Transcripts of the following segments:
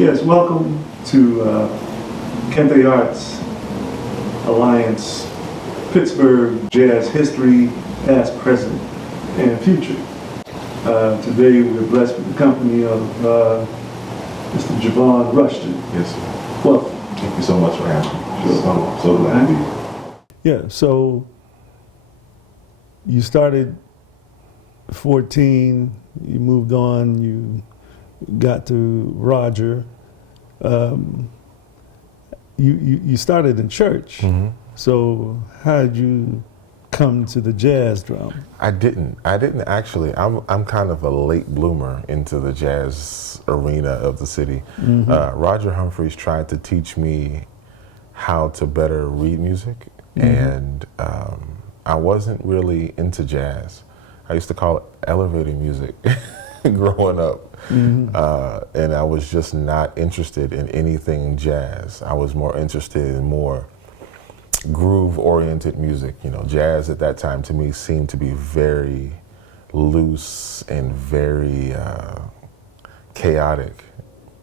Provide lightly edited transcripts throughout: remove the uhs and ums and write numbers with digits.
Yes, welcome to Kente Arts Alliance, Pittsburgh Jazz History, Past, Present, and Future. Today we're blessed with the company of Mr. Jevon Rushton. Yes, sir. Welcome. Thank you so much for having me. Sure. So glad to be here. Yeah, so you started 14, you moved on, you got to Roger. You started in church. Mm-hmm. So how did you come to the jazz drum? I didn't actually. I'm kind of a late bloomer into the jazz arena of the city. Mm-hmm. Roger Humphreys tried to teach me how to better read music, Mm-hmm. and I wasn't really into jazz. I used to call it elevator music growing up. Mm-hmm. And I was just not interested in anything jazz. I was more interested in more groove-oriented music. You know, jazz at that time to me seemed to be very loose and very chaotic.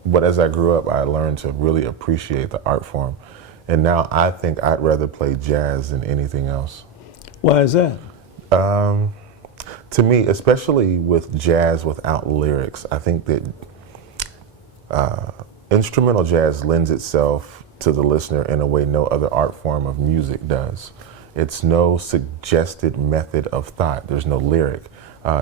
But as I grew up, I learned to really appreciate the art form. And now I think I'd rather play jazz than anything else. Why is that? To me, especially with jazz without lyrics, I think that instrumental jazz lends itself to the listener in a way no other art form of music does. It's no suggested method of thought. There's no lyric.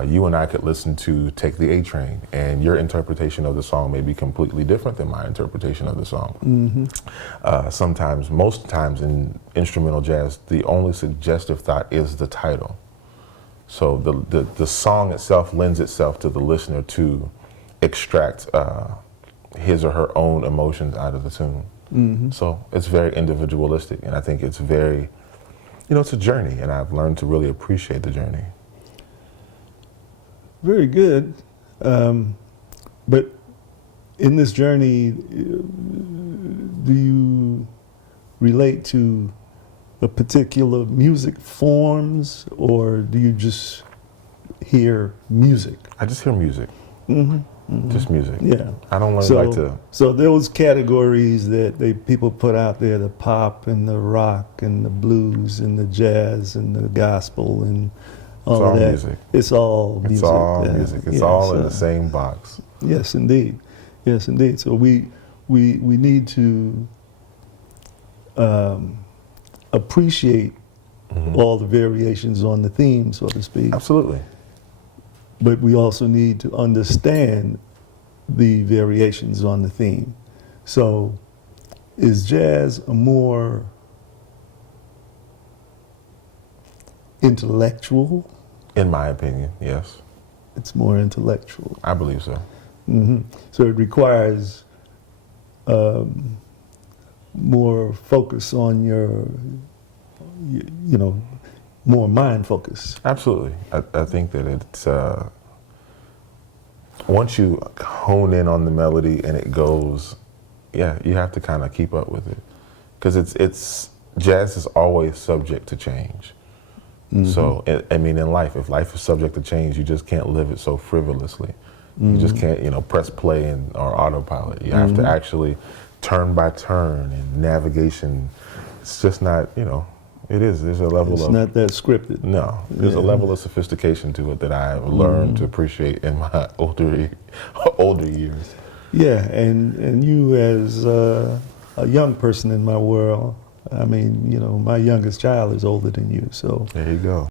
You and I could listen to Take the A Train, and your interpretation of the song may be completely different than my interpretation of the song. Mm-hmm. Most times in instrumental jazz, the only suggestive thought is the title. So the song itself lends itself to the listener to extract his or her own emotions out of the tune. Mm-hmm. So it's very individualistic, and I think it's very, it's a journey, and I've learned to really appreciate the journey. Very good. But in this journey, do you relate to a particular music forms, or do you just hear music? I just hear music. Mm-hmm. Mm-hmm. Just music. Yeah. I don't like to. So those categories that people put out there, the pop and the rock and the blues and the jazz and the gospel and all of that. Music. It's all music. It's all music. It's all in the same box. Yes, indeed. Yes, indeed. So we need to appreciate all the variations on the theme, so to speak. Absolutely. But we also need to understand the variations on the theme. So is jazz a more intellectual? In my opinion, yes. It's more intellectual. I believe so. Mm-hmm. So it requires more focus on your, more mind focus. Absolutely. I think that it's, once you hone in on the melody and it goes, you have to kind of keep up with it. Because jazz is always subject to change. Mm-hmm. So, in life, if life is subject to change, you just can't live it so frivolously. Mm-hmm. You just can't, press play or autopilot. You have to actually turn by turn and navigation. It's just not, it is. There's a level of... It's not that scripted. No. There's a level of sophistication to it that I've learned to appreciate in my older years. Yeah, and you as a young person in my world, my youngest child is older than you, so... There you go.